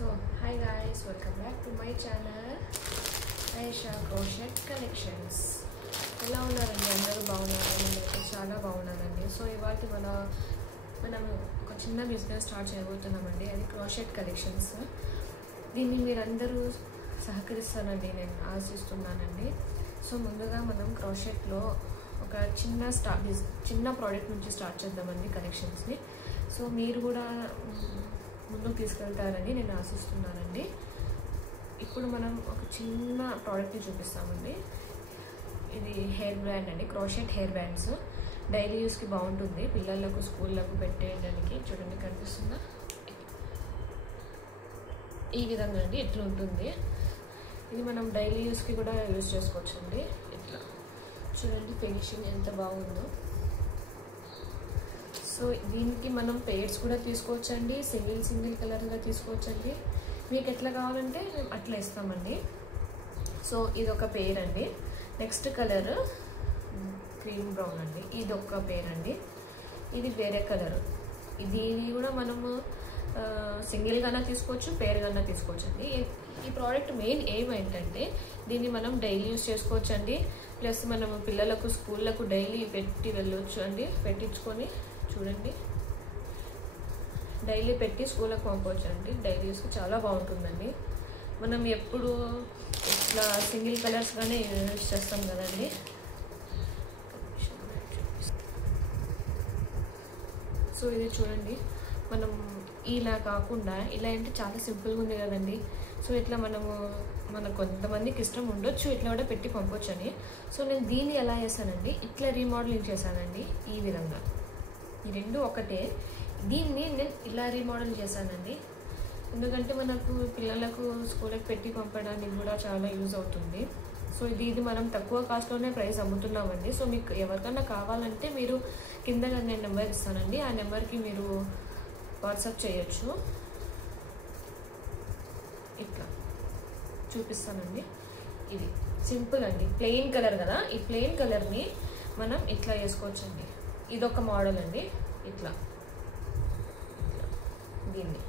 So hi guys, welcome back to my channel Ayesha Crochet Collections. ఎలా ఉన్నారండి? అందరూ బాగున్నారా? నేనైతే చాలా బాగున్నానండి. సో ఇవాళ మనం ఒక చిన్న బిజినెస్ స్టార్ట్ చేయబోతున్నామండి. అది క్రోషెట్ కలెక్షన్స్. దీన్ని మీరందరూ సహకరిస్తానండి నేను ఆశిస్తున్నానండి. సో ముందుగా మనం క్రోషెట్లో ఒక చిన్న ప్రోడక్ట్ నుంచి స్టార్ట్ చేద్దామండి కలెక్షన్స్ని. సో మీరు కూడా ముందుకు తీసుకెళ్తారని నేను ఆశిస్తున్నానండి. ఇప్పుడు మనం ఒక చిన్న ప్రోడక్ట్ని చూపిస్తామండి. ఇది హెయిర్ బ్యాండ్ అండి, క్రోషెట్ హెయిర్ బ్యాండ్స్. డైలీ యూస్కి బాగుంటుంది, పిల్లలకు స్కూళ్ళకు పెట్టేయడానికి. చూడండి, కనిపిస్తుందా? ఈ విధంగా అండి, ఇట్లా ఉంటుంది. ఇది మనం డైలీ యూస్కి కూడా యూజ్ చేసుకోవచ్చు అండి. ఇట్లా చూడండి, ఫినిషింగ్ ఎంత బాగుందో. సో దీనికి మనం పెయిర్స్ కూడా తీసుకోవచ్చండి, సింగిల్ కలర్గా తీసుకోవచ్చండి. మీకు ఎట్లా కావాలంటే మేము అట్లా ఇస్తామండి. సో ఇది ఒక పెయిర్ అండి. నెక్స్ట్ కలర్ క్రీమ్ బ్రౌన్ అండి, ఇది ఒక పెయిర్ అండి. ఇది వేరే కలర్. ఇది కూడా మనము సింగిల్గానే తీసుకోవచ్చు, పెయిర్గానే తీసుకోవచ్చు అండి. ఈ ప్రోడక్ట్ మెయిన్ ఎయిమ్ ఏంటంటే దీన్ని మనం డైలీ యూజ్ చేసుకోవచ్చు అండి. ప్లస్ మనము పిల్లలకు స్కూళ్ళకు డైలీ పెట్టి వెళ్ళొచ్చు అండి. పెట్టించుకొని చూడండి, డైలీ పెట్టి స్కూల్కి పంపవచ్చు అండి. డైలీ యూస్కి చాలా బాగుంటుందండి. మనం ఎప్పుడు ఇట్లా సింగిల్ కలర్స్గానే యూజ్ చేస్తాం కదండి. సో ఇది చూడండి, మనం ఇలా కాకుండా ఇలా అంటే చాలా సింపుల్గా ఉంది కదండి. సో ఇట్లా మనకు కొంతమందికి ఇష్టం ఉండొచ్చు ఇట్లా కూడా పెట్టి పంపొచ్చు అని. సో నేను దీన్ని ఎలా చేశానండి, ఇట్లా రీమోడలింగ్ చేశానండి. ఈ విధంగా ఈ రెండు ఒకటే. దీన్ని నేను ఇలా రీమోడల్ చేశానండి, ఎందుకంటే మనకు పిల్లలకు స్కూల్కి పెట్టి పంపడానికి కూడా చాలా యూజ్ అవుతుంది. సో ఇది మనం తక్కువ కాస్ట్లోనే ప్రైస్ అమ్ముతున్నామండి. సో మీకు ఎవరికైనా కావాలంటే మీరు కింద నేను నెంబర్ ఇస్తానండి, ఆ నెంబర్కి మీరు వాట్సాప్ చేయొచ్చు. ఇట్లా చూపిస్తానండి. ఇది సింపుల్ అండి, ప్లెయిన్ కలర్ కదా. ఈ ప్లెయిన్ కలర్ని మనం ఇట్లా వేసుకోవచ్చండి. ఇదొక మోడల్ అండి. ఇట్లా దీన్ని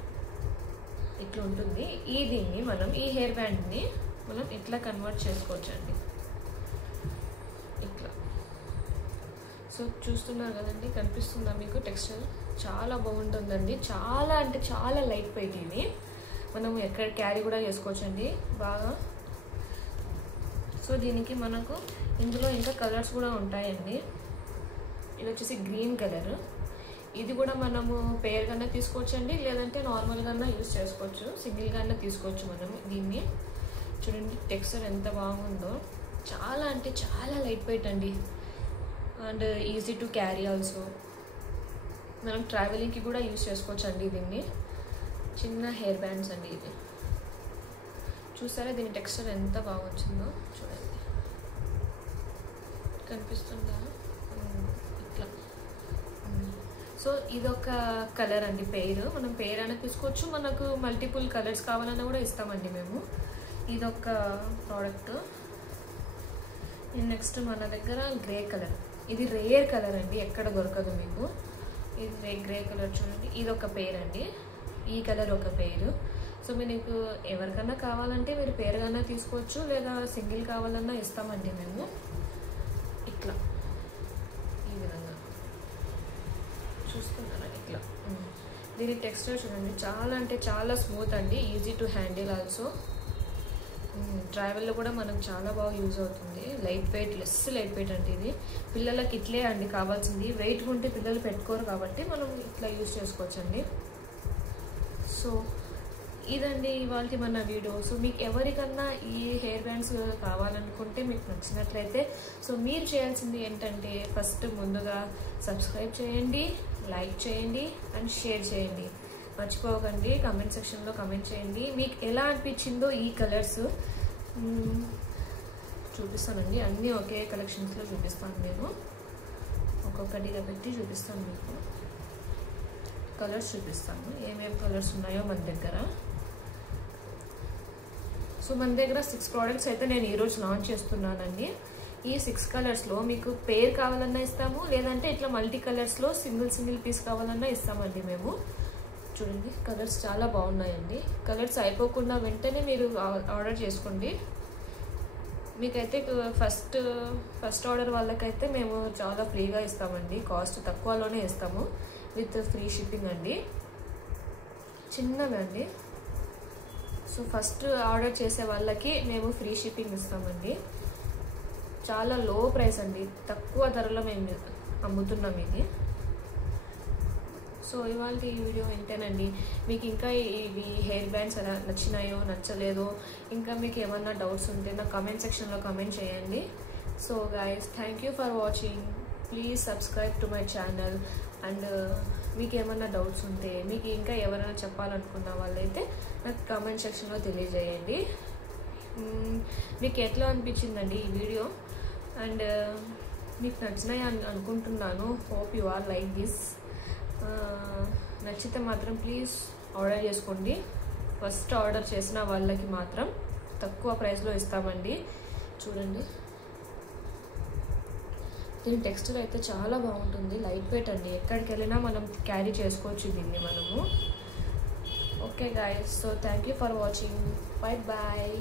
ఇట్లా ఉంటుంది. దీన్ని మనం ఈ హెయిర్ బ్యాండ్ని మనం ఇట్లా కన్వర్ట్ చేసుకోవచ్చండి. ఇట్లా సో చూస్తున్నారు కదండి, కనిపిస్తుందా మీకు? టెక్స్చర్ చాలా బాగుంటుందండి. చాలా అంటే చాలా లైట్ వెయిట్. ఇది మనం ఎక్కడ క్యారీ కూడా చేసుకోవచ్చండి బాగా. సో దీనికి మనకు ఇందులో ఇంకా కలర్స్ కూడా ఉంటాయండి. ఇది వచ్చేసి గ్రీన్ కలర్. ఇది కూడా మనము పెయిర్గానే తీసుకోవచ్చండి, లేదంటే నార్మల్గానే యూజ్ చేసుకోవచ్చు, సింగిల్గానే తీసుకోవచ్చు మనం. దీన్ని చూడండి, టెక్స్చర్ ఎంత బాగుందో. చాలా అంటే చాలా లైట్ వెయిట్ అండి, and easy to carry also. మనం ట్రావెలింగ్కి కూడా యూజ్ చేసుకోవచ్చు అండి దీన్ని. చిన్న హెయిర్ బ్యాండ్స్ అండి ఇది. చూసారా దీని టెక్స్చర్ ఎంత బాగా వచ్చిందో? చూడండి, కనిపిస్తుందా? ఇట్లా. సో ఇదొక కలర్ అండి, పెయిర్. మనం పెయిర్ అనేది తీసుకోవచ్చు, మనకు మల్టిపుల్ కలర్స్ కావాలన్నా కూడా ఇస్తామండి మేము. ఇదొక ప్రోడక్ట్. నెక్స్ట్ మన దగ్గర గ్రే కలర్. ఇది రేర్ కలర్ అండి, ఎక్కడ దొరకదు మీకు. ఇది గ్రే కలర్ చూడండి. ఇదొక పెయిర్ అండి, ఈ కలర్ ఒక పెయిర్. సో మీకు ఎవరికన్నా కావాలంటే మీరు పెయిర్గానే తీసుకోవచ్చు, లేదా సింగిల్ కావాలన్నా ఇస్తామండి మేము. ఇట్లా ఈ విధంగా చూస్తున్నారా? ఇట్లా. దీని టెక్స్చర్ చూడండి, చాలా అంటే చాలా స్మూత్ అండి, ఈజీ టు హ్యాండిల్ ఆల్సో. ట్రావెల్లో కూడా మనకు చాలా బాగా యూజ్ అవుతుంది. లైట్ వెయిట్, లైట్ వెయిట్ అంటే ఇది పిల్లలకి ఇట్లే అండి కావాల్సింది. వెయిట్ ఉంటే పిల్లలు పెట్టుకోరు కాబట్టి మనం ఇట్లా యూజ్ చేసుకోవచ్చండి. సో ఇదండి ఇవాళ మన వీడియో. సో మీకు ఎవరికన్నా ఈ హెయిర్ బ్యాండ్స్ కావాలనుకుంటే, మీకు నచ్చినట్లయితే, సో మీరు చేయాల్సింది ఏంటంటే ఫస్ట్ ముందుగా సబ్స్క్రైబ్ చేయండి, లైక్ చేయండి అండ్ షేర్ చేయండి. మర్చిపోకండి, కమెంట్ సెక్షన్లో కమెంట్ చేయండి మీకు ఎలా అనిపించిందో. ఈ కలర్స్ చూపిస్తానండి, అన్నీ ఒకే కలెక్షన్స్లో చూపిస్తాను. నేను ఒక్కొక్కటిగా పెట్టి చూపిస్తాను మీకు. కలర్స్ చూపిస్తాను, ఏమేమి కలర్స్ ఉన్నాయో మన దగ్గర. సో మన దగ్గర 6 ప్రోడక్ట్స్ అయితే నేను ఈరోజు లాంచ్ చేస్తున్నానండి. ఈ 6 కలర్స్లో మీకు పెయిర్ కావాలన్నా ఇస్తాము, లేదంటే ఇట్లా మల్టీ కలర్స్లో సింగిల్ పీస్ కావాలన్నా ఇస్తామండి మేము. చూడండి కలర్స్ చాలా బాగున్నాయండి. కలర్స్ అయిపోకుండా వెంటనే మీరు ఆర్డర్ చేసుకోండి. మీకైతే ఫస్ట్ ఆర్డర్ వాళ్ళకైతే మేము చాలా ఫ్రీగా ఇస్తామండి, కాస్ట్ తక్కువలోనే ఇస్తాము, విత్ ఫ్రీ షిప్పింగ్ అండి. చిన్నవి అండి. సో ఫస్ట్ ఆర్డర్ చేసే వాళ్ళకి మేము ఫ్రీ షిప్పింగ్ ఇస్తామండి. చాలా లో ప్రైస్ అండి, తక్కువ ధరలో మేము అమ్ముతున్నాం ఇది. సో ఇవాళ ఈ వీడియో ఇంతేనండి. మీకు ఇంకా ఇవి హెయిర్ బ్యాండ్స్ ఎలా నచ్చినాయో నచ్చలేదో, ఇంకా మీకు ఏమన్నా డౌట్స్ ఉంటే నా కామెంట్ సెక్షన్లో కామెంట్ చేయండి. So guys, thank you for watching. Please subscribe to my channel. And మీకు ఏమన్నా డౌట్స్ ఉంటే, మీకు ఇంకా ఎవరైనా చెప్పాలనుకున్న వాళ్ళైతే నాకు కామెంట్ సెక్షన్లో తెలియజేయండి. మీకు ఎట్లా అనిపించిందండి ఈ వీడియో? అండ్ మీకు నచ్చినాయి అనుకుంటున్నాను. Hope you are like this. నచ్చితే మాత్రం ప్లీజ్ ఆర్డర్ చేసుకోండి. ఫస్ట్ ఆర్డర్ చేసిన వాళ్ళకి మాత్రం తక్కువ ప్రైస్లో ఇస్తామండి. చూడండి, దీని టెక్స్చర్ అయితే చాలా బాగుంటుంది, లైట్ వెయిట్ అండి. ఎక్కడికి వెళ్ళినా మనం క్యారీ చేసుకోవచ్చు దీన్ని మనము. Okay guys, so thank you for watching. Bye bye.